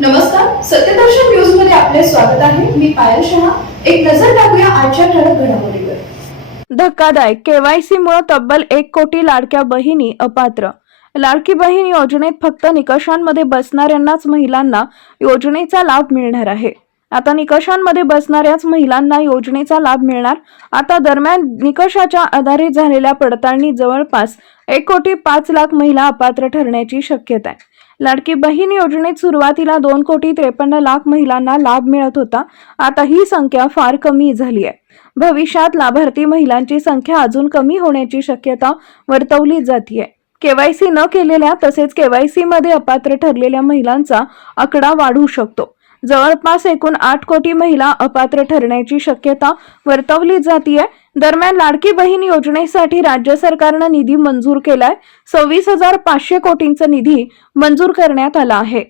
नमस्कार, सत्यदर्शन न्यूज मध्ये आपले स्वागत आहे. मी पायल शहा. एक नजर टाकूया आजच्या ठळक घडामोडीवर. धक्कादायक केवायसी मुळे तब्बल 1 कोटी लाडक्या बहिणी अपात्र. लाडकी बहीण योजनेत फक्त निकषांमध्ये बसणाऱ्यांनाच महिलांना योजनेचा लाभ मिळणार आहे. आता निकषांमध्ये बसणाऱ्याच महिलांना योजनेचा लाभ मिळणार. आता दरम्यान निकषाच्या आधारे झालेल्या पडताळणीत जवळपास 1,05,00,000 महिला अपात्र ठरण्याची शक्यता आहे. लाडकी बहीण योजनेत सुरुवातीला 2,53,00,000 महिलांना लाभ मिळत होता. आता ही संख्या फार कमी झाली आहे. भविष्यात लाभार्थी महिलांची संख्या अजून कमी होण्याची शक्यता वर्तवली जाते. केवायसी न केलेल्या तसेच केवायसी मध्ये अपात्र ठरलेल्या महिलांचा आकडा वाढू शकतो. जवळपास एकूण 8 कोटी महिला अपात्र ठरण्याची शक्यता वर्तवली जाते. दरम्यान लाडकी बहीण योजनेसाठी राज्य सरकारने निधी मंजूर केलाय. 26,500 कोटींचा निधी मंजूर करण्यात आला आहे.